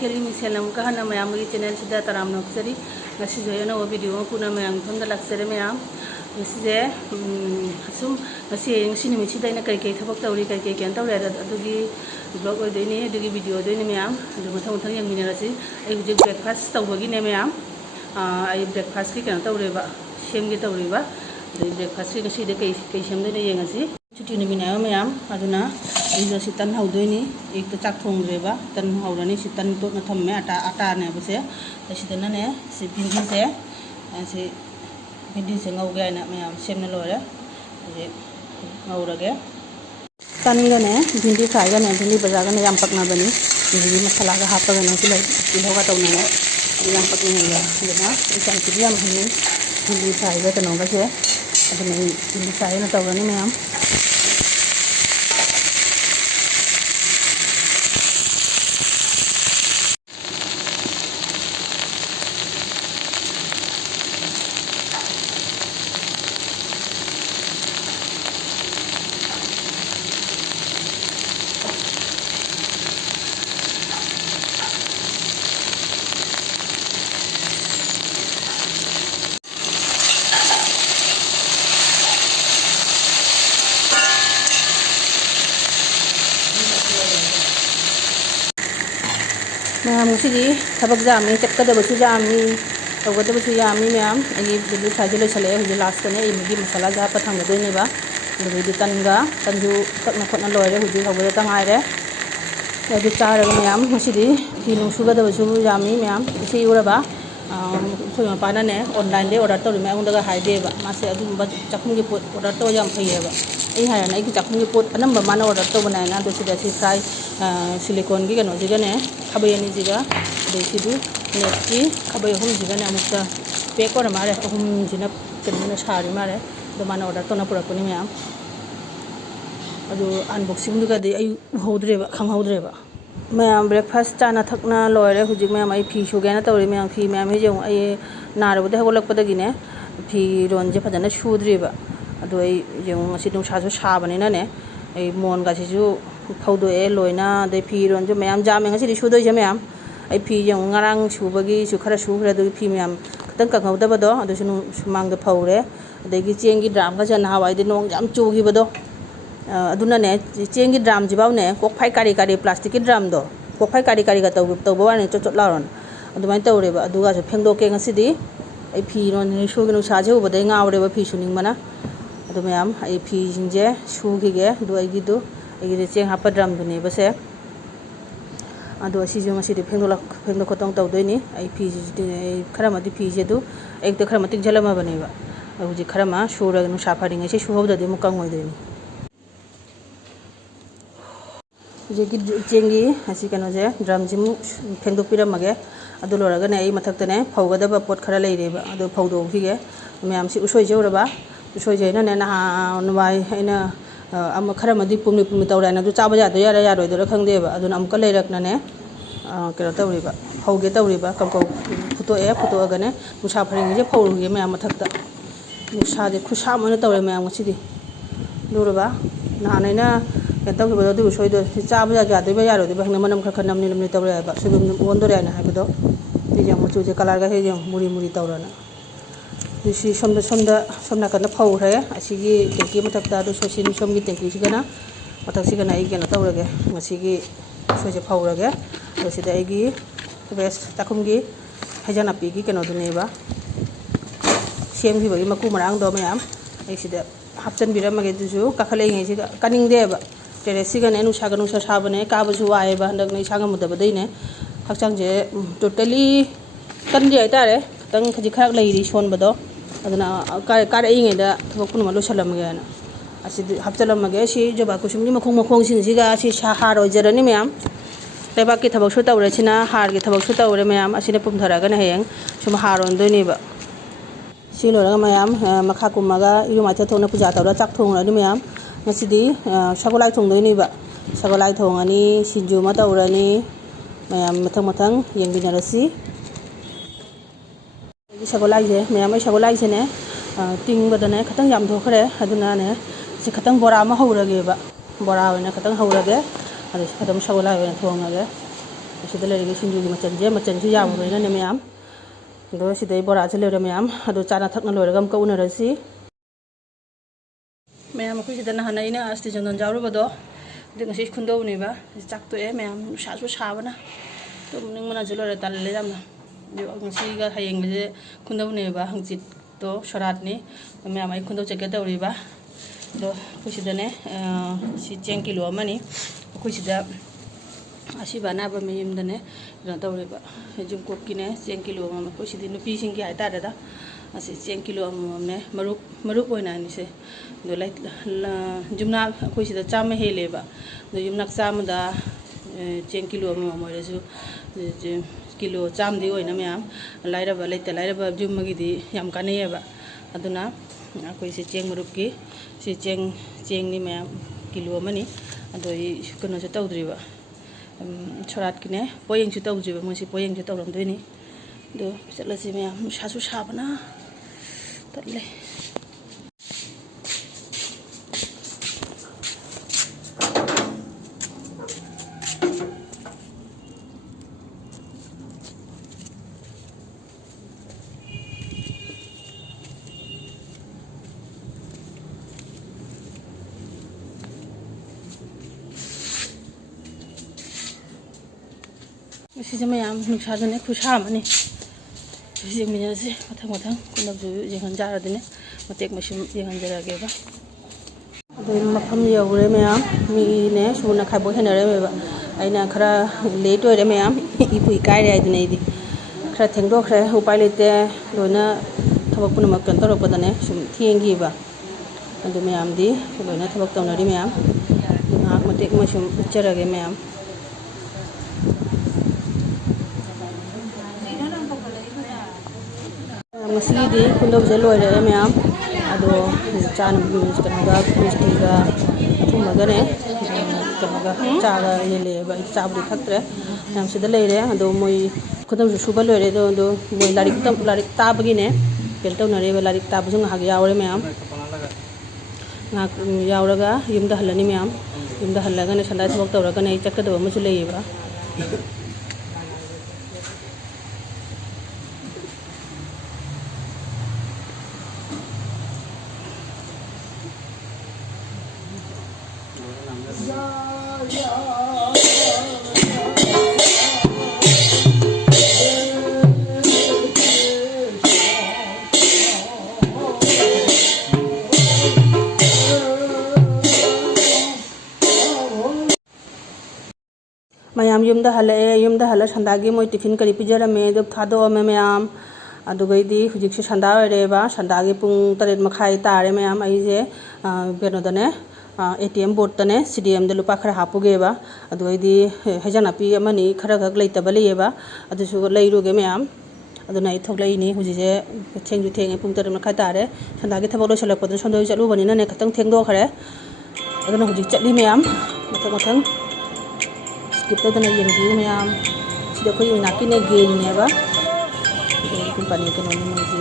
ꯀꯩꯊꯦꯜꯒꯤ ꯃꯤꯡꯁꯦꯜ ꯑꯃꯨꯛꯀ ꯍꯟꯅ ꯃꯌꯥꯝꯒꯤ ꯆꯦꯅꯦꯜꯁꯤꯗ ꯇꯔꯥꯝꯅ ꯑꯣꯛꯆꯔꯤ ꯉꯁꯤꯁꯨ ꯑꯅꯧꯕ ꯚꯤꯗꯤꯑꯣ ꯑꯃ ꯄꯨꯟꯅ ꯃꯌꯥꯝ ꯃꯐꯝꯗ ꯂꯥꯛꯆꯔꯦ ꯃꯌꯥꯝ ꯉꯁꯤꯁꯦ ꯁꯨꯝ ꯉꯁꯤ ꯅꯨꯃꯤꯠꯁꯤꯗ ꯑꯩꯅ ꯀꯩ ꯊꯕꯛ ꯇꯧꯔꯤ ꯀꯩ ꯀꯩꯅꯣ ꯇꯧꯔꯦ ꯑꯗꯨꯒꯤ ꯕ꯭ꯂꯣꯛ ꯑꯣꯏꯗꯣꯏꯅꯤ ꯑꯗꯨꯒꯤ ꯚꯤꯗꯤꯑꯣ ꯑꯣꯏꯗꯣꯏꯅꯤ ꯃꯌꯥꯝ ꯑꯗꯨ ꯃꯊꯪ ꯌꯦꯡꯃꯤꯟꯅꯔꯁꯤ ꯑꯩ ꯍꯧꯖꯤꯛ ꯕ꯭ꯔꯦꯛꯐꯥꯁ ꯇꯧꯕꯒꯤꯅꯦ ꯃꯌꯥꯝ ꯑꯩ ꯕ꯭ꯔꯦꯛꯐꯥꯁꯀꯤ ꯀꯩꯅꯣ ꯇꯧꯔꯦꯕ ꯁꯦꯝꯒꯦ ꯇꯧꯔꯤꯕ ꯑꯗꯩ ꯕ꯭ꯔꯦꯛꯐꯥꯁꯀꯤ ꯉꯁꯤꯗ ꯀꯩ ꯁꯦꯝꯗꯣꯏꯅꯣ ꯌꯦꯡꯉꯁꯤ ꯁꯨꯇꯤ ꯅꯨꯃꯤꯠꯅꯦꯕ ꯃꯌꯥꯝ ꯑꯗꯨꯅ ꯑꯩꯁꯨ ꯁꯤ ꯇꯟ ꯍꯧꯗꯣꯏꯅꯤ ꯑꯌꯨꯛꯇ ꯆꯥꯛ ꯊꯣꯡꯗ꯭ꯔꯦꯕ ꯇꯟ ꯍꯧꯔꯅꯤ ꯁꯤ ꯇꯟ ꯇꯣꯠꯅ ꯊꯝꯃꯦ ꯑꯇꯥꯅꯦꯕꯁꯦ ꯁꯤꯗꯅꯅꯦ ꯁꯤ ꯚꯤꯟꯗꯤꯁꯦ ꯉꯧꯒꯦ ꯍꯥꯏꯅ ꯃꯌꯥꯝ ꯁꯦꯝꯅ ꯂꯣꯏꯔꯦ ꯍꯧꯖꯤꯛ ꯉꯧꯔꯒꯦ ꯇꯟꯒꯅꯦ ꯚꯤꯟꯗꯤ ꯐ꯭ꯔꯥꯏꯒꯅꯦ ꯚꯤꯟꯗꯤ ꯕꯖꯥꯔꯒꯅꯦ ꯌꯥꯝ ꯄꯛꯅꯕꯅꯤ ꯑꯗꯨꯗꯒꯤ ꯃꯁꯥꯂꯥꯒ ꯍꯥꯞꯄꯒꯅꯦ ꯇꯤꯜꯍꯧꯒ ꯇꯧꯅꯩ ꯑꯗꯨ ꯌꯥꯝ ꯄꯛꯅꯩꯌꯦ ꯑꯗꯨꯅ ꯏꯆꯥꯅꯨꯄꯤꯗꯤ ꯌꯥꯝ ꯍꯩꯅꯩ ꯚꯤꯟꯗꯤ ꯐ꯭ꯔꯥꯏꯒ ꯀꯩꯅꯣꯒꯁꯦ ꯑꯗꯨꯅ ꯑꯩ ꯚꯤꯟꯗꯤ ꯐ꯭ꯔꯥꯏ ꯑꯣꯏꯅ ꯇꯧꯔꯅꯤ ꯃꯌꯥꯝ ꯃꯌꯥꯝ ꯉꯁꯤꯗꯤ ꯊꯕꯛ ꯌꯥꯝꯃꯤ ꯆꯠꯀꯗꯕꯁꯨ ꯌꯥꯝꯃꯤ ꯇꯧꯒꯗꯕꯁꯨ ꯌꯥꯝꯃꯤ ꯃꯌꯥꯝ ꯑꯩꯒꯤ ꯚꯤꯟꯗꯤ ꯐ꯭ꯔꯥꯏꯁꯦ ꯂꯣꯏꯁꯤꯜꯂꯛꯑꯦ ꯍꯧꯖꯤꯛ ꯂꯥꯁꯇꯅꯦ ꯑꯩ ꯃꯤꯒꯤ ꯃꯁꯥꯂꯥꯁꯦ ꯍꯥꯞꯄ ꯊꯝꯒꯗꯣꯏꯅꯦꯕ ꯑꯗꯨꯗꯒꯤꯗꯤ ꯇꯟꯁꯨ ꯇꯛꯅ ꯈꯣꯠꯅ ꯂꯣꯏꯔꯦ ꯍꯧꯖꯤꯛ ꯍꯧꯕꯗꯇ ꯉꯥꯏꯔꯦ ꯑꯗꯨ ꯆꯥꯔꯒ ꯃꯌꯥꯝ ꯉꯁꯤꯗꯤ ꯐꯤ ꯅꯨꯡ ꯁꯨꯒꯗꯕꯁꯨ ꯌꯥꯝꯃꯤ ꯃꯌꯥꯝ ꯏꯆꯦ ꯎꯔꯕ ꯑꯩꯈꯣꯏ ꯃꯄꯥꯅꯅꯦ ꯑꯣꯟꯂꯥꯏꯟꯗꯩ ꯑꯣꯔꯗꯔ ꯇꯧꯔꯤꯃꯦ ꯑꯩꯉꯣꯟꯗꯒ ꯍꯥꯏꯗꯦꯕ ꯃꯥꯁꯦ ꯑꯗꯨꯒꯨꯝꯕ ꯆꯥꯛꯈꯨꯝꯒꯤ ꯄꯣꯠ ꯑꯣꯔꯗर ꯇꯧꯕ ꯌꯥꯝ ꯐꯩꯌꯦꯕ ꯑꯩ ꯍꯥꯏꯔꯅ ꯑꯩꯒꯤ ꯆꯥꯛꯈꯨꯝꯒꯤ ꯄꯣꯠ ꯑꯅꯝꯕ ꯃꯥꯅ ꯑꯣꯔꯗर ꯇꯧꯕꯅꯦꯅ ꯑꯗꯣ ꯁꯤꯗ ꯁꯤ ꯐ꯭ꯔꯥꯏ ꯁꯤꯂꯤꯀꯣꯟꯒꯤ ꯀꯩꯅꯣꯁꯤꯒꯅꯦ ꯈꯥꯕꯩ ꯑꯅꯤꯁꯤꯒ ꯑꯗꯩ ꯁꯤꯗꯤ ꯅꯦꯠꯀꯤ ꯈꯥꯕꯩ ꯑꯍꯨꯝꯁꯤꯒꯅꯦ ꯑꯃꯨꯛꯇ ꯄꯦꯛ ꯑꯣꯏꯔ ꯃꯥꯜꯂꯦ ꯑꯍꯨꯝꯁꯤꯅ ꯀꯩꯅꯣꯅ ꯁꯥꯔꯤ ꯃꯥꯜꯂꯦ ꯑꯗꯣ ꯃꯥꯅ ꯑꯣꯔꯗर ꯇꯧꯅ ꯄꯨꯔꯛꯄꯅꯤ ꯃꯌꯥꯝ ꯑꯗꯨ ꯑꯟꯕꯣꯛꯁꯤꯡꯗꯨꯒꯗꯤ ꯑꯩ ꯈꯪꯍꯧꯗ꯭ꯔꯦꯕ ꯃꯌꯥꯝ ꯕ꯭ꯔꯦꯛꯐꯥꯁ ꯆꯥꯅ ꯊꯛꯅ ꯂꯣꯏꯔꯦ ꯍꯧꯖꯤꯛ ꯃꯌꯥꯝ ꯑꯩ ꯐꯤ ꯁꯨꯒꯦꯅ ꯇꯧꯔꯤ ꯃꯌꯥꯝ ꯐꯤ ꯃꯌꯥꯝꯁꯦ ꯌꯦꯡꯉꯨ ꯑꯩ ꯅꯥꯔꯨꯕꯗꯒꯤ ꯍꯧꯒꯠꯂꯛꯄꯗꯒꯤꯅꯦ ꯐꯤꯔꯣꯟꯁꯦ ꯐꯖꯅ ꯁꯨꯗ꯭ꯔꯤꯕ ꯑꯗꯣ ꯑꯩ ꯌꯦꯡꯉꯨ ꯉꯁꯤ ꯅꯨꯡꯁꯥꯁꯨ ꯁꯥꯕꯅꯤꯅꯅꯦ ꯑꯩ ꯃꯣꯟꯒꯁꯤꯁꯨ ꯐꯧꯗꯣꯛꯑꯦ ꯂꯣꯏꯅ ꯑꯗꯩ ꯐꯤꯔꯣꯟꯁꯨ ꯃꯌꯥꯝ ꯌꯥꯝꯃꯦ ꯉꯁꯤꯗꯤ ꯁꯨꯗꯣꯏꯁꯦ ꯃꯌꯥꯝ ꯑꯩ ꯐꯤ ꯌꯦꯡꯉꯨ ꯉꯔꯥꯡ ꯁꯨꯕꯒꯤꯁꯨ ꯈꯔ ꯁꯨꯈ꯭ꯔꯦ ꯑꯗꯨꯒꯤ ꯐꯤ ꯃꯌꯥꯝ ꯈꯤꯇꯪ ꯀꯪꯍꯧꯗꯕꯗꯣ ꯑꯗꯨꯁꯨ ꯁꯨꯃꯥꯡꯗ ꯐꯧꯔꯦ ꯑꯗꯒꯤ ꯆꯦꯡꯒꯤ ꯗ꯭ꯔꯥꯝꯒꯁꯦ ꯅꯍꯥꯟꯋꯥꯏꯗꯤ ꯅꯣꯡ ꯌꯥꯝ ꯆꯨꯈꯤꯕꯗꯣ ꯑꯗꯨꯅꯅꯦ ꯆꯦꯡꯒꯤ ꯗ꯭ꯔꯥꯝꯁꯤꯐꯥꯎꯅꯦ ꯀꯣꯛꯐꯥꯏ ꯀꯥꯔꯤ ꯄ꯭ꯂꯥꯁꯇꯤꯛꯀꯤ ꯗ꯭ꯔꯥꯝꯗꯣ ꯀꯣꯛꯐꯥꯏ ꯀꯥꯔꯤꯒ ꯇꯧꯕ ꯋꯥꯅꯤ ꯆꯣꯠ ꯂꯥꯎꯔꯅ ꯑꯗꯨꯃꯥꯏꯅ ꯇꯧꯔꯦꯕ ꯑꯗꯨꯒꯁꯨ ꯐꯦꯡꯗꯣꯛꯀꯦ ꯉꯁꯤꯗꯤ ꯑꯩ ꯐꯤꯔꯣꯟ ꯁꯨꯒꯤ ꯅꯨꯡꯁꯥꯁꯦ ꯎꯕꯗꯩ ꯉꯥꯎꯔꯦꯕ ꯐꯤ ꯁꯨꯅꯤꯡꯕꯅ ꯑꯗꯨ ꯃꯌꯥꯝ ꯑꯩ ꯐꯤꯁꯤꯡꯁꯦ ꯁꯨꯈꯤꯒꯦ ꯑꯗꯨ ꯑꯩꯒꯤꯗꯤ ꯆꯦꯡ ꯍꯥꯞꯄ ꯗ꯭ꯔꯝꯗꯨꯅꯦꯕꯁꯦ ꯑꯗꯣ ꯑꯁꯤꯁꯨ ꯉꯁꯤꯗꯤ ꯐꯦꯡꯗꯣꯛ ꯈꯣꯠꯇꯣꯛ ꯇꯧꯗꯣꯏꯅꯤ ꯑꯩ ꯐꯤꯁꯤꯗꯤ ꯑꯩ ꯈꯔ ꯑꯃꯗꯤ ꯐꯤꯁꯦ ꯑꯗꯨ ꯑꯌꯨꯛꯇ ꯈꯔ ꯑꯃ ꯇꯤꯡꯁꯤꯜꯂꯝꯃꯕꯅꯦꯕ ꯍꯧꯖꯤꯛ ꯈꯔ ꯑꯃ ꯁꯨꯔꯒ ꯅꯨꯡꯁꯥ ꯐꯔꯤꯉꯩꯁꯦ ꯁꯨꯍꯧꯗ꯭ꯔꯗꯤ ꯑꯃꯨꯛ ꯀꯪꯉꯣꯏꯗꯣꯏꯅꯤ ꯍꯧꯖꯤꯛꯀꯤ ꯆꯦꯡꯒꯤ ꯑꯁꯤ ꯀꯩꯅꯣꯁꯦ ꯗ꯭ꯔꯝꯁꯤꯃꯨꯛ ꯐꯦꯡꯗꯣꯛꯄꯤꯔꯝꯃꯒꯦ ꯑꯗꯨ ꯂꯣꯏꯔꯒꯅꯦ ꯑꯩ ꯃꯊꯛꯇꯅꯦ ꯐꯧꯒꯗꯕ ꯄꯣꯠ ꯈꯔ ꯂꯩꯔꯦꯕ ꯑꯗꯨ ꯐꯧꯗꯣꯛꯈꯤꯒꯦ ꯃꯌꯥꯝꯁꯤ ꯎꯁꯣꯏꯁꯦ ꯎꯔꯕ ꯎꯁꯣꯏꯁꯦ ꯑꯩꯅꯅꯦ ꯅꯍꯥꯟꯋꯥꯏ ꯑꯩꯅ ꯈꯔ ꯑꯃꯗꯤ ꯄꯨꯝꯂꯤ ꯇꯧꯔꯦꯅ ꯑꯗꯨ ꯆꯥꯕ ꯌꯥꯗꯣꯏꯔꯥ ꯌꯥꯔꯣꯏꯗꯣꯏꯔꯥ ꯈꯪꯗꯦꯕ ꯑꯗꯨꯅ ꯑꯃꯨꯛꯀ ꯂꯩꯔꯛꯅꯅꯦ ꯀꯩꯅꯣ ꯇꯧꯔꯤꯕ ꯐꯧꯒꯦ ꯇꯧꯔꯤꯕ ꯀꯝꯄꯧ ꯐꯨꯠꯇꯣꯛꯑꯒꯅꯦ ꯅꯨꯡꯁꯥ ꯐꯔꯤꯉꯩꯁꯦ ꯐꯧꯔꯨꯒꯦ ꯃꯌꯥꯝ ꯃꯊꯛꯇ ꯅꯨꯡꯁꯥꯁꯦ ꯈꯨꯠꯁꯥ ꯑꯣꯏꯅ ꯇꯧꯔꯦ ꯃꯌꯥꯝ ꯉꯁꯤꯗꯤ ꯂꯨꯔꯕ ꯅꯍꯥꯟ ꯑꯩꯅ ꯀꯩꯅꯣ ꯇꯧꯈꯤꯕꯗꯣ ꯑꯗꯨ ꯎꯁꯣꯏꯗꯣ ꯆꯥꯕ ꯌꯥꯗꯣꯏꯕ ꯌꯥꯔꯣꯏꯗꯣꯏꯕ ꯈꯪꯗꯦ ꯃꯅꯝ ꯈꯔ ꯅꯝꯂꯤ ꯇꯧꯔꯦ ꯍꯥꯏꯕ ꯁꯣꯏꯕꯨꯝ ꯑꯣꯟꯗꯣꯔꯦ ꯍꯥꯏꯅ ꯍꯥꯏꯕꯗꯣ ꯁꯤꯁꯦ ꯃꯆꯨꯁꯦ ꯀꯂꯔꯒ ꯍꯦꯛ ꯌꯦꯡꯉꯨ ꯃꯨꯔꯤ ꯇꯧꯔꯅ ꯁꯤ ꯁꯣꯝ ꯅꯥꯀꯟꯗ ꯐꯧꯈ꯭ꯔꯦ ꯑꯁꯤꯒꯤ ꯇꯦꯡꯀꯤ ꯃꯊꯛꯇ ꯑꯗꯨ ꯁꯣꯝꯒꯤ ꯇꯦꯡꯀꯤꯁꯤꯒꯅ ꯃꯊꯛꯁꯤꯒꯅ ꯑꯩ ꯀꯩꯅꯣ ꯇꯧꯔꯒꯦ ꯉꯁꯤꯒꯤ ꯎꯁꯣꯏꯁꯦ ꯐꯧꯔꯒꯦ ꯑꯗꯣ ꯁꯤꯗ ꯑꯩꯒꯤ ꯋꯦꯁ ꯆꯥꯛꯈꯨꯝꯒꯤ ꯍꯩꯖꯥꯡ ꯅꯥꯄꯤꯒꯤ ꯀꯩꯅꯣꯗꯨꯅꯦꯕ ꯁꯦꯝꯈꯤꯕꯒꯤ ꯃꯀꯨ ꯃꯔꯥꯡꯗꯣ ꯃꯌꯥꯝ ꯑꯩ ꯁꯤꯗ ꯍꯥꯞꯆꯤꯟꯕꯤꯔꯝꯃꯒꯦ ꯑꯗꯨꯁꯨ ꯀꯥꯈꯠꯂꯛꯏꯉꯩꯁꯤꯗ ꯀꯥꯅꯤꯡꯗꯦꯕ ꯇꯦꯔꯦꯁꯁꯤꯒꯅꯦ ꯅꯨꯡꯁꯥ ꯁꯥꯕꯅꯦ ꯀꯥꯕꯁꯨ ꯋꯥꯏꯑꯦꯕ ꯍꯟꯗꯛꯅ ꯏꯁꯥ ꯉꯝꯃꯨꯗꯕꯗꯩꯅꯦ ꯍꯛꯆꯥꯡꯁꯦ ꯇꯣꯇꯦꯂꯤ ꯀꯟꯗꯦ ꯍꯥꯏꯇꯥꯔꯦ ꯈꯖꯤꯛ ꯈꯔ ꯂꯩꯔꯤ ꯁꯣꯟꯕꯗꯣ ꯑꯗꯨꯅ ꯀꯥꯔꯛꯏꯉꯩꯗ ꯊꯕꯛ ꯄꯨꯝꯅꯃꯛ ꯂꯣꯏꯁꯤꯜꯂꯝꯃꯒꯦꯅ ꯑꯁꯤꯗꯤ ꯍꯥꯞꯆꯤꯜꯂꯝꯃꯒꯦ ꯁꯤ ꯖꯨꯕꯥ ꯀꯨꯁꯨꯝꯒꯤ ꯃꯈꯣꯡꯁꯤꯡꯁꯤꯒ ꯁꯤ ꯍꯥꯔ ꯑꯣꯏꯖꯔꯅꯤ ꯃꯌꯥꯝ ꯂꯩꯕꯥꯛꯀꯤ ꯊꯕꯛꯁꯨ ꯇꯧꯔꯦ ꯁꯤꯅ ꯍꯥꯔꯒꯤ ꯊꯕꯛꯁꯨ ꯇꯧꯔꯦ ꯃꯌꯥꯝ ꯑꯁꯤꯅ ꯄꯨꯝꯊꯔꯛꯑꯒꯅ ꯍꯌꯦꯡ ꯁꯨꯝ ꯍꯥꯔ ꯑꯣꯟꯗꯣꯏꯅꯦꯕ ꯁꯤ ꯂꯣꯏꯔꯒ ꯃꯌꯥꯝ ꯃꯈꯥ ꯀꯨꯝꯃꯒ ꯏꯔꯨ ꯃꯥꯏꯊ ꯊꯣꯛꯅ ꯄꯨꯖꯥ ꯇꯧꯔꯒ ꯆꯥꯛ ꯊꯣꯡꯉꯨꯔꯅꯤ ꯃꯌꯥꯝ ꯉꯁꯤꯗꯤ ꯁꯒꯣꯜꯍꯋꯥꯏ ꯊꯣꯡꯗꯣꯏꯅꯦꯕ ꯁꯒꯣꯜꯍꯋꯥꯏ ꯊꯣꯡꯉꯅꯤ ꯁꯤꯡꯖꯨ ꯑꯃ ꯇꯧꯔꯅꯤ ꯃꯌꯥꯝ ꯃꯊꯪ ꯌꯦꯡꯃꯤꯟꯅꯔꯁꯤ ꯑꯩꯒꯤ ꯁꯒꯣꯜꯍꯋꯥꯏꯁꯦ ꯃꯌꯥꯝ ꯑꯩ ꯁꯒꯣꯜꯍꯋꯥꯏꯁꯦꯅꯦ ꯇꯤꯡꯕꯗꯅꯦ ꯈꯤꯇꯪ ꯌꯥꯝꯊꯣꯛꯈ꯭ꯔꯦ ꯑꯗꯨꯅꯅꯦ ꯁꯤ ꯈꯤꯇꯪ ꯕꯣꯔꯥ ꯑꯃ ꯍꯧꯔꯒꯦꯕ ꯕꯣꯔꯥ ꯑꯣꯏꯅ ꯈꯤꯇꯪ ꯍꯧꯔꯒꯦ ꯑꯗꯨ ꯑꯗꯨꯝ ꯁꯒꯣꯜꯍꯋꯥꯏ ꯑꯣꯏꯅ ꯊꯣꯡꯉꯒꯦ ꯑꯁꯤꯗ ꯂꯩꯔꯤꯕ ꯁꯤꯡꯖꯨꯒꯤ ꯃꯆꯜꯁꯦ ꯃꯆꯜꯁꯨ ꯌꯥꯝꯃꯔꯣꯏꯅꯅꯦ ꯃꯌꯥꯝ ꯑꯗꯣ ꯁꯤꯗꯩ ꯕꯣꯔꯥꯁꯦ ꯂꯩꯔꯦ ꯃꯌꯥꯝ ꯑꯗꯣ ꯆꯥꯅ ꯊꯛꯅ ꯂꯣꯏꯔꯒ ꯑꯃꯨꯛꯀ ꯎꯅꯔꯁꯤ ꯃꯌꯥꯝ ꯑꯩꯈꯣꯏ ꯁꯤꯗ ꯅꯍꯥꯟ ꯑꯩꯅ ꯑꯁꯇꯤ ꯆꯟꯗꯣꯟ ꯌꯥꯎꯔꯨꯕꯗꯣ ꯑꯗꯨ ꯉꯁꯤ ꯈꯨꯟꯗꯧꯅꯦꯕ ꯆꯥꯛ ꯇꯣꯛꯑꯦ ꯃꯌꯥꯝ ꯅꯨꯡꯁꯥꯁꯨ ꯁꯥꯕꯅ ꯇꯨꯝꯅꯤꯡꯕꯅꯁꯨ ꯂꯣꯏꯔꯦ ꯇꯜꯂꯦ ꯌꯥꯝꯅ ꯉꯁꯤꯒ ꯍꯌꯦꯡꯒꯁꯦ ꯈꯨꯟꯗꯧꯅꯦꯕ ꯍꯪꯆꯤꯠꯇꯣ ꯁꯣꯔꯥꯠꯅꯤ ꯃꯌꯥꯝ ꯑꯩ ꯈꯨꯟꯗꯧ ꯆꯠꯀꯦ ꯇꯧꯔꯤꯕ ꯑꯗꯣ ꯑꯩꯈꯣꯏ ꯁꯤꯗꯅꯦ ꯁꯤ ꯆꯦꯡ ꯀꯤꯂꯣ ꯑꯃꯅꯤ ꯑꯩꯈꯣꯏ ꯁꯤꯗ ꯑꯁꯤꯕ ꯑꯅꯥꯕ ꯃꯌꯨꯝꯗꯅꯦ ꯀꯩꯅꯣ ꯇꯧꯔꯦꯕ ꯖꯨꯝꯀꯣꯛꯀꯤꯅꯦ ꯆꯦꯡ ꯀꯤꯂꯣ ꯑꯃ ꯑꯩꯈꯣꯏ ꯁꯤꯗꯤ ꯅꯨꯄꯤꯁꯤꯡꯒꯤ ꯍꯥꯏꯇꯥꯔꯦꯗ ꯑꯁꯤ ꯆꯦꯡ ꯀꯤꯂꯣ ꯑꯃꯃꯝꯅꯦ ꯃꯔꯨꯞ ꯑꯣꯏꯅ ꯑꯅꯤꯁꯦ ꯑꯗꯣ ꯌꯨꯝꯅꯥꯛ ꯑꯩꯈꯣꯏ ꯁꯤꯗ 100 ꯍꯦꯜꯂꯦꯕ ꯑꯗꯣ ꯌꯨꯝꯅꯥꯛ 100ꯗ ꯆꯦꯡ ꯀꯤꯂꯣ ꯑꯃꯃꯝ ꯑꯣꯏꯔꯁꯨ ꯀꯤꯂꯣ 100ꯗꯤ ꯑꯣꯏꯅ ꯃꯌꯥꯝ ꯂꯥꯏꯔꯕ ꯂꯩꯇ ꯂꯥꯏꯔꯕ ꯌꯨꯝ ꯑꯃꯒꯤꯗꯤ ꯌꯥꯝ ꯀꯥꯟꯅꯩꯌꯦꯕ ꯑꯗꯨꯅ ꯑꯩꯈꯣꯏꯁꯦ ꯆꯦꯡ ꯃꯔꯨꯞꯀꯤ ꯁꯤ ꯆꯦꯡꯅꯤ ꯃꯌꯥꯝ ꯀꯤꯂꯣ ꯑꯃꯅꯤ ꯑꯗꯣ ꯑꯩ ꯀꯩꯅꯣꯁꯨ ꯇꯧꯗ꯭ꯔꯤꯕ ꯁꯣꯔꯥꯠꯀꯤꯅꯦ ꯄꯣꯌꯦꯡꯁꯨ ꯇꯧꯗ꯭ꯔꯤꯕ ꯃꯣꯏꯁꯤ ꯄꯣꯌꯦꯡꯁꯨ ꯇꯧꯔꯝꯗꯣꯏꯅꯤ ꯑꯗꯣ ꯆꯠꯂꯁꯤ ꯃꯌꯥꯝ ꯅꯨꯡꯁꯥꯁꯨ ꯁꯥꯕꯅ ꯇꯠꯂꯦ ꯁꯤꯁꯦ ꯃꯌꯥꯝ ꯅꯨꯡꯁꯥꯗꯅꯦ ꯈꯨꯠꯁꯥ ꯑꯃꯅꯤ ꯌꯦꯡꯃꯤꯟꯅꯔꯁꯤ ꯃꯊꯪ ꯀꯨꯟꯗꯧꯁꯨ ꯌꯦꯡꯍꯟꯖꯥꯔꯗꯤꯅꯦ ꯃꯇꯦꯛ ꯃꯁꯨꯝ ꯌꯦꯡꯍꯟꯖꯔꯒꯦꯕ ꯑꯗꯨ ꯃꯐꯝ ꯌꯧꯔꯦ ꯃꯌꯥꯝ ꯃꯤꯅꯦ ꯁꯨꯅ ꯈꯥꯏꯕꯣꯛ ꯍꯦꯟꯅꯔꯝꯃꯦꯕ ꯑꯩꯅ ꯈꯔ ꯂꯦꯠ ꯑꯣꯏꯔꯦ ꯃꯌꯥꯝ ꯏꯄꯨ ꯏꯀꯥꯏꯔꯦ ꯍꯥꯏꯗꯨꯅ ꯑꯩꯗꯤ ꯈꯔ ꯊꯦꯡꯗꯣꯛꯈ꯭ꯔꯦ ꯎꯄꯥꯏ ꯂꯩꯇꯦ ꯂꯣꯏꯅ ꯊꯕꯛ ꯄꯨꯝꯅꯃꯛ ꯀꯩꯅꯣ ꯇꯧꯔꯛꯄꯗꯅꯦ ꯁꯨꯝ ꯊꯦꯡꯈꯤꯕ ꯑꯗꯨ ꯃꯌꯥꯝꯗꯤ ꯂꯣꯏꯅ ꯊꯕꯛ ꯇꯧꯅꯔꯤ ꯃꯌꯥꯝ ꯉꯥꯏꯍꯥꯛ ꯃꯇꯦꯛ ꯃꯁꯨꯝ ꯎꯠꯆꯔꯒꯦ ꯃꯌꯥꯝ ꯉꯁꯤꯒꯤꯗꯤ ꯈꯨꯟꯗꯧꯁꯦ ꯂꯣꯏꯔꯛꯑꯦ ꯃꯌꯥꯝ ꯑꯗꯣ ꯀꯩꯅꯣꯒ ꯃꯤꯁꯇꯤꯒ ꯑꯊꯨꯝꯕꯒꯅꯦ ꯀꯩꯅꯣꯒ ꯆꯥꯒ ꯌꯦꯜꯂꯛꯑꯦꯕ ꯑꯩ ꯆꯥꯕꯨꯗꯤ ꯊꯛꯇ꯭ꯔꯦ ꯃꯌꯥꯝ ꯁꯤꯗ ꯂꯩꯔꯦ ꯑꯗꯣ ꯃꯣꯏ ꯈꯨꯟꯗꯧꯁꯨ ꯁꯨꯕ ꯂꯣꯏꯔꯦ ꯑꯗꯣ ꯃꯣꯏ ꯂꯥꯏꯔꯤꯛ ꯇꯥꯕꯒꯤꯅꯦ ꯀꯩꯅꯣ ꯇꯧꯅꯔꯦꯕ ꯂꯥꯏꯔꯤꯛ ꯇꯥꯕꯁꯨ ꯉꯥꯏꯍꯥꯛ ꯌꯥꯎꯔꯦ ꯃꯌꯥꯝ ꯉꯥꯏꯍꯥꯛ ꯌꯥꯎꯔꯒ ꯌꯨꯝꯗ ꯍꯜꯂꯅꯤ ꯃꯌꯥꯝ ꯌꯨꯝꯗ ꯍꯜꯂꯒꯅꯦ ꯁꯟꯗꯥꯏ ꯊꯕꯛ ꯇꯧꯔꯒꯅꯦ ꯑꯩ ꯆꯠꯀꯗꯕ ꯑꯃꯁꯨ ꯂꯩꯌꯦꯕ ꯃꯌꯥꯝ ꯌꯨꯝꯗ ꯍꯜꯂꯛꯑꯦ ꯌꯨꯝꯗ ꯍꯜꯂ ꯁꯟꯗꯥꯒꯤ ꯃꯣꯏ ꯇꯤꯐꯤꯟ ꯀꯔꯤ ꯄꯤꯖꯔꯝꯃꯦ ꯑꯗꯨ ꯊꯥꯗꯣꯛꯑꯝꯃꯦ ꯃꯌꯥꯝ ꯑꯗꯨꯒꯩꯗꯤ ꯍꯧꯖꯤꯛꯁꯦ ꯁꯟꯗꯥ ꯑꯣꯏꯔꯦꯕ ꯁꯟꯗꯥꯒꯤ ꯄꯨꯡ 7:30 ꯇꯥꯔꯦ ꯃꯌꯥꯝ ꯑꯩꯁꯦ ꯀꯩꯅꯣꯗꯅꯦ ATM ꯕꯣꯠꯇꯅꯦ CDMꯗ ꯂꯨꯄꯥ ꯈꯔ ꯍꯥꯞꯄꯨꯒꯦꯕ ꯑꯗꯨꯒꯩꯗꯤ ꯍꯩꯖꯥꯡ ꯅꯥꯄꯤ ꯑꯃꯅꯤ ꯈꯔꯈꯛ ꯂꯩꯇꯕ ꯂꯩꯌꯦꯕ ꯑꯗꯨꯁꯨ ꯂꯩꯔꯨꯒꯦ ꯃꯌꯥꯝ ꯑꯗꯨꯅ ꯑꯩ ꯊꯣꯛꯂꯛꯏꯅꯤ ꯍꯧꯖꯤꯛꯁꯦ ꯊꯦꯡꯁꯨ ꯊꯦꯡꯉꯦ ꯄꯨꯡ 7:30 ꯇꯥꯔꯦ ꯁꯟꯗꯥꯒꯤ ꯊꯕꯛ ꯂꯣꯏꯁꯤꯜꯂꯛꯄꯗ ꯁꯣꯝꯗ ꯆꯠꯂꯨꯕꯅꯤꯅꯅꯦ ꯈꯤꯇꯪ ꯊꯦꯡꯗꯣꯛꯈ꯭ꯔꯦ ꯑꯗꯨꯅ ꯍꯧꯖꯤꯛ ꯆꯠꯂꯤ ꯃꯌꯥꯝ ꯃꯊꯪ skip ꯇꯧꯗꯅ ꯌꯦꯡꯕꯤꯌꯨ ꯃꯌꯥꯝ ꯁꯤꯗ ꯑꯩꯈꯣꯏ ꯃꯅꯥꯛꯀꯤꯅꯦ ꯒꯦꯟꯅꯦꯕ ꯀꯝꯄꯅꯤ ꯀꯩꯅꯣꯅꯤ ꯃꯣꯏꯁꯦ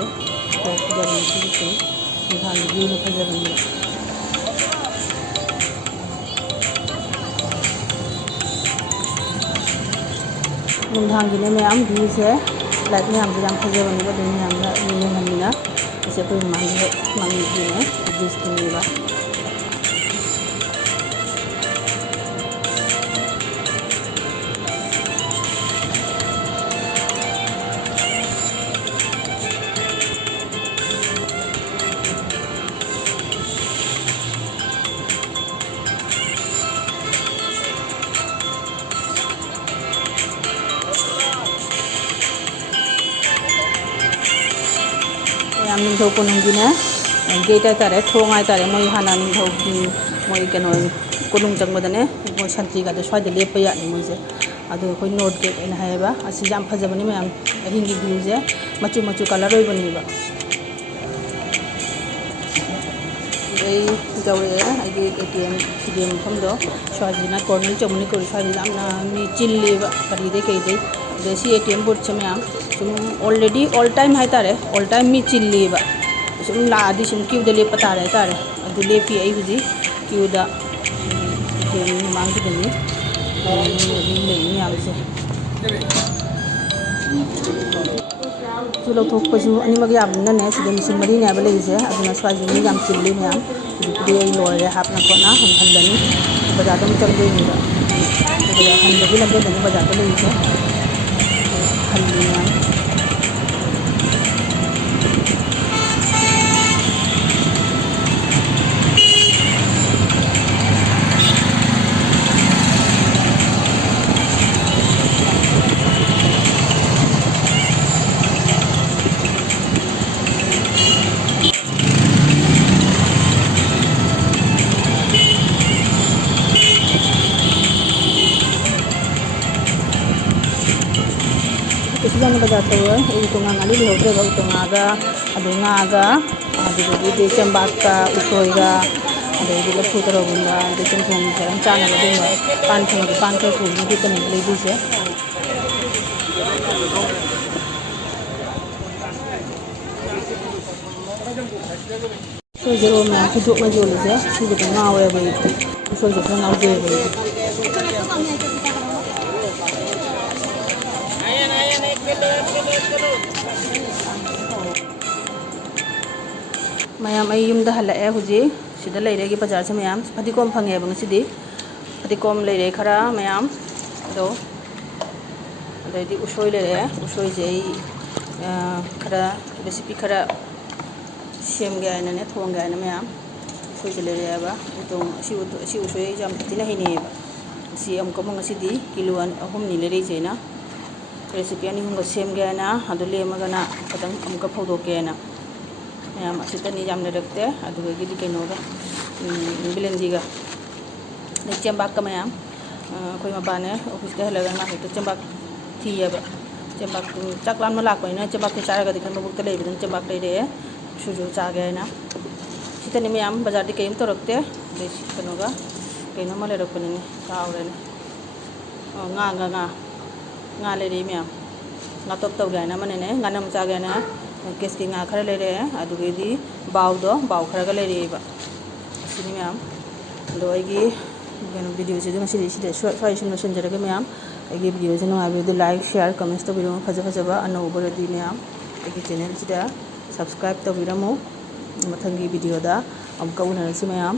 ꯐꯖꯕꯅꯤ ꯁꯤꯒꯤꯁꯦ ꯅꯨꯡꯗꯥꯡꯒꯤ ꯚ꯭ꯌꯨꯅ ꯐꯖꯕꯅꯦꯕ ꯅꯨꯡꯗꯥꯡꯒꯤꯅꯦ ꯃꯌꯥꯝ ꯚ꯭ꯌꯨꯁꯦ ꯂꯥꯏꯠ ꯃꯌꯥꯝꯁꯦ ꯌꯥꯝ ꯐꯖꯕꯅꯦꯕ ꯑꯗꯨ ꯃꯌꯥꯝꯅ ꯌꯦꯡꯍꯟꯅꯤꯅ ꯑꯁꯤ ꯑꯩꯈꯣꯏ ꯃꯃꯥꯡꯒꯤꯅꯦ ꯕ꯭ꯔꯤꯖꯇꯨꯅꯦꯕ ꯌꯥꯝ ꯅꯤꯡꯊꯧ ꯀꯣꯅꯨꯡꯒꯤꯅꯦ ꯒꯦꯠ ꯍꯥꯏꯇꯥꯔꯦ ꯊꯣꯡ ꯍꯥꯏꯇꯥꯔꯦ ꯃꯣꯏ ꯍꯥꯟꯅ ꯅꯤꯡꯊꯧꯒꯤ ꯃꯣꯏ ꯀꯩꯅꯣ ꯀꯣꯅꯨꯡ ꯆꯪꯕꯗꯅꯦ ꯃꯣꯏ ꯁꯟꯇ꯭ꯔꯤꯒꯗꯣ ꯁ꯭ꯋꯥꯏꯗ ꯂꯦꯞꯄ ꯌꯥꯅꯤ ꯃꯣꯏꯁꯦ ꯑꯗꯣ ꯑꯩꯈꯣꯏ ꯅꯣꯔꯠ ꯒꯦꯠ ꯍꯥꯏꯅ ꯍꯥꯏꯌꯦꯕ ꯑꯁꯤ ꯌꯥꯝ ꯐꯖꯕꯅꯤ ꯃꯌꯥꯝ ꯑꯍꯤꯡꯒꯤ ꯚ꯭ꯌꯨꯁꯦ ꯃꯆꯨ ꯀꯂꯔ ꯑꯣꯏꯕꯅꯦꯕ ꯑꯩ ꯌꯧꯔꯛꯑꯦ ꯑꯩꯒꯤ ATM CDM ꯃꯐꯝꯗꯣ ꯁ꯭ꯋꯥꯏꯁꯤꯅ ꯀꯣꯔꯅꯔ ꯆꯧꯃꯅꯤ ꯀꯧꯔꯤ ꯁ꯭ꯋꯥꯏꯁꯤ ꯌꯥꯝꯅ ꯃꯤ ꯆꯤꯜꯂꯦꯕ ꯀꯩꯗꯩ ꯑꯗꯩ ꯁꯤ ATM ꯕꯨꯠꯁꯦ ꯃꯌꯥꯝ ꯁꯨꯝ ꯑꯣꯜꯔꯦꯗꯤ ꯑꯣꯜ ꯇꯥꯏꯝ ꯍꯥꯏꯇꯥꯔꯦ ꯑꯣꯜ ꯇꯥꯏꯝ ꯃꯤ ꯆꯤꯜꯂꯦꯕ ꯁꯨꯝ ꯂꯥꯛꯑꯗꯤ ꯁꯨꯝ ꯀ꯭ꯌꯨꯗ ꯂꯦꯞꯄ ꯇꯥꯔꯦ ꯍꯥꯏꯇꯥꯔꯦ ꯑꯗꯨ ꯂꯦꯞꯄꯤ ꯑꯩ ꯍꯧꯖꯤꯛ ꯀ꯭ꯌꯨꯗ ATM ꯃꯃꯥꯡꯁꯤꯗꯅꯤ ꯃꯤ ꯂꯩ ꯃꯌꯥꯝꯁꯦ ꯁꯤ ꯂꯧꯊꯣꯛꯄꯁꯨ ꯑꯅꯤꯃꯛ ꯌꯥꯕꯅꯤꯅꯅꯦ ꯁꯤꯗ ꯃꯤꯁꯤꯡ ꯃꯔꯤꯅꯦ ꯍꯥꯏꯕ ꯂꯩꯔꯤꯁꯦ ꯑꯗꯨꯅ ꯁ꯭ꯋꯥꯏꯁꯦ ꯃꯤ ꯌꯥꯝ ꯆꯤꯜꯂꯤ ꯃꯌꯥꯝ ꯍꯧꯖꯤꯛꯄꯨꯗꯤ ꯑꯩ ꯂꯣꯏꯔꯦ ꯍꯥꯞꯅ ꯈꯣꯠꯅ ꯍꯟꯍꯜꯂꯅꯤ ꯕꯖꯥꯔꯗ ꯑꯃꯨꯛ ꯆꯪꯗꯣꯏꯅꯦꯕ ꯕꯖꯥꯔ ꯍꯟꯕꯒꯤ ꯂꯝꯕꯦꯟꯗꯅꯤ ꯕꯖꯥꯔꯗ ꯂꯩꯔꯤꯁꯦ ꯍꯜꯂꯤ ꯃꯌꯥꯝ ꯀꯩꯁꯨ ꯌꯥꯝꯅ ꯕꯖꯥꯔ ꯇꯧꯔꯣꯏ ꯑꯩ ꯎꯇꯣꯡꯉꯥ ꯉꯥꯔꯤ ꯂꯩꯍꯧꯗ꯭ꯔꯦꯕ ꯎꯇꯣꯡꯉꯥꯒ ꯑꯗꯩ ꯉꯥꯒ ꯑꯗꯨꯗꯒꯤꯗꯤ ꯆꯦꯡꯕꯥꯛꯀ ꯎꯁꯣꯏꯒ ꯑꯗꯩꯗꯤ ꯂꯐꯨ ꯇꯔꯧꯒꯨꯝꯕ ꯑꯗꯩ ꯆꯝꯊꯣꯡꯒꯤ ꯈꯔ ꯆꯥꯅꯕ ꯑꯗꯨꯒꯨꯝꯕ ꯄꯥꯟ ꯊꯣꯡꯉꯗꯤ ꯄꯥꯟ ꯈꯔ ꯄꯨꯕꯅ ꯍꯤꯞꯄꯅꯦꯕ ꯂꯩꯗꯣꯏꯁꯦ ꯎꯁꯣꯏ ꯖꯦꯔꯣ ꯃꯌꯥꯝ ꯐꯨꯗꯣꯛꯅ ꯌꯣꯜꯂꯤꯁꯦ ꯁꯤꯕꯨꯗ ꯉꯥꯎꯋꯦꯕ ꯑꯩ ꯎꯁꯣꯏꯁꯦ ꯈꯔ ꯉꯥꯎꯖꯩꯑꯕ ꯑꯩ ꯃꯌꯥꯝ ꯑꯩ ꯌꯨꯝꯗ ꯍꯜꯂꯛꯑꯦ ꯍꯧꯖꯤꯛ ꯁꯤꯗ ꯂꯩꯔꯦ ꯑꯩꯒꯤ ꯕꯖꯥꯔꯁꯦ ꯃꯌꯥꯝ ꯐꯗꯤꯒꯣꯝ ꯐꯪꯉꯦꯕ ꯉꯁꯤꯗꯤ ꯐꯗꯤꯒꯣꯝ ꯂꯩꯔꯦ ꯈꯔ ꯃꯌꯥꯝ ꯑꯗꯣ ꯑꯗꯩꯗꯤ ꯎꯁꯣꯏ ꯂꯩꯔꯦ ꯎꯁꯣꯏꯁꯦ ꯑꯩ ꯈꯔ ꯔꯦꯁꯤꯄꯤ ꯈꯔ ꯁꯦꯝꯒꯦ ꯍꯥꯏꯅꯅꯦ ꯊꯣꯡꯒꯦ ꯍꯥꯏꯅ ꯃꯌꯥꯝ ꯎꯁꯣꯏꯁꯦ ꯂꯩꯔꯛꯑꯦꯕ ꯑꯁꯤ ꯎꯁꯣꯏ ꯑꯩꯁꯦ ꯌꯥꯝ ꯊꯤꯅ ꯍꯩꯅꯩꯑꯦꯕ ꯁꯤ ꯑꯃꯨꯛ ꯉꯁꯤꯗꯤ ꯀꯤꯂꯣ 3ꯅꯤ ꯂꯩꯔꯛꯏꯁꯦ ꯑꯩꯅ ꯔꯦꯁꯤꯄꯤ 2-3ꯒ ꯁꯦꯝꯒꯦ ꯍꯥꯏꯅ ꯑꯗꯨ ꯂꯦꯝꯃꯒꯅ ꯈꯤꯇꯪ ꯑꯃꯨꯛꯀ ꯐꯧꯗꯣꯛꯀꯦ ꯍꯥꯏꯅ ꯃꯌꯥꯝ ꯑꯁꯤꯇꯅꯤ ꯌꯥꯝ ꯂꯩꯔꯛꯇꯦ ꯑꯗꯨꯗꯒꯤꯗꯤ ꯀꯩꯅꯣꯒ ꯕꯤꯂꯦꯟꯗꯤꯒ ꯑꯗꯩ ꯆꯦꯡꯕꯥꯛꯀ ꯃꯌꯥꯝ ꯑꯩꯈꯣꯏ ꯃꯄꯥꯅꯦ ꯑꯣꯐꯤꯁꯇ ꯍꯜꯂꯒ ꯃꯥ ꯍꯦꯛꯇ ꯆꯦꯡꯕꯥꯛ ꯊꯤꯌꯦꯕ ꯆꯦꯡꯕꯥꯛ ꯆꯥꯛ ꯂꯥꯝꯅ ꯂꯥꯛꯄꯅꯤꯅ ꯆꯦꯡꯕꯥꯛꯁꯦ ꯆꯥꯔꯒꯗꯤ ꯈꯔ ꯃꯕꯨꯛꯇ ꯂꯩꯕꯅꯤꯅ ꯆꯦꯡꯕꯥꯛ ꯂꯩꯔꯛꯑꯦ ꯁꯨꯁꯨ ꯆꯥꯒꯦ ꯍꯥꯏꯅ ꯁꯤꯇꯅꯤ ꯃꯌꯥꯝ ꯕꯖꯥꯔꯗꯤ ꯀꯔꯤꯝ ꯇꯧꯔꯛꯇꯦ ꯑꯗꯩ ꯀꯩꯅꯣꯒ ꯀꯩꯅꯣꯝꯃ ꯂꯩꯔꯛꯄꯅꯤꯅꯦ ꯀꯥꯎꯔꯦꯅꯦ ꯉꯥ ꯂꯩꯔꯛꯏ ꯃꯌꯥꯝ ꯉꯥꯇꯣꯞ ꯇꯧꯒꯦ ꯍꯥꯏꯅ ꯑꯃꯅꯅꯦ ꯉꯥꯅꯝ ꯆꯥꯒꯦ ꯍꯥꯏꯅ ꯀꯦꯁꯀꯤ ꯉꯥ ꯈꯔ ꯂꯩꯔꯛꯑꯦ ꯑꯗꯨꯒꯗꯤ ꯕꯥꯎ ꯈꯔꯒ ꯂꯩꯔꯛꯑꯦꯕ ꯑꯁꯤꯅꯤ ꯃꯌꯥꯝ ꯑꯗꯣ ꯑꯩꯒꯤ ꯀꯩꯅꯣ ꯚꯤꯗꯤꯑꯣꯁꯤꯗ ꯉꯁꯤꯗꯤ ꯁꯤꯗ ꯁ꯭ꯋꯥꯏ ꯁꯨꯝ ꯂꯣꯏꯁꯤꯟꯖꯔꯒꯦ ꯃꯌꯥꯝ ꯑꯩꯒꯤ ꯚꯤꯗꯤꯑꯣꯁꯦ ꯅꯨꯡꯉꯥꯏꯕꯗꯤ ꯂꯥꯏꯛ ꯁꯤꯌꯥꯔ ꯀꯃꯦꯟꯠ ꯇꯧꯕꯤꯔꯝꯃꯨ ꯐꯖꯕ ꯑꯅꯧꯕꯔꯗꯤ ꯃꯌꯥꯝ ꯑꯩꯒꯤ ꯆꯦꯅꯦꯜꯁꯤꯗ ꯁꯕꯁꯀ꯭ꯔꯥꯏꯕ ꯇꯧꯕꯤꯔꯝꯃꯨ ꯃꯊꯪꯒꯤ ꯚꯤꯗꯤꯑꯣꯗ ꯑꯃꯨꯛꯀ ꯎꯅꯔꯁꯤ ꯃꯌꯥꯝ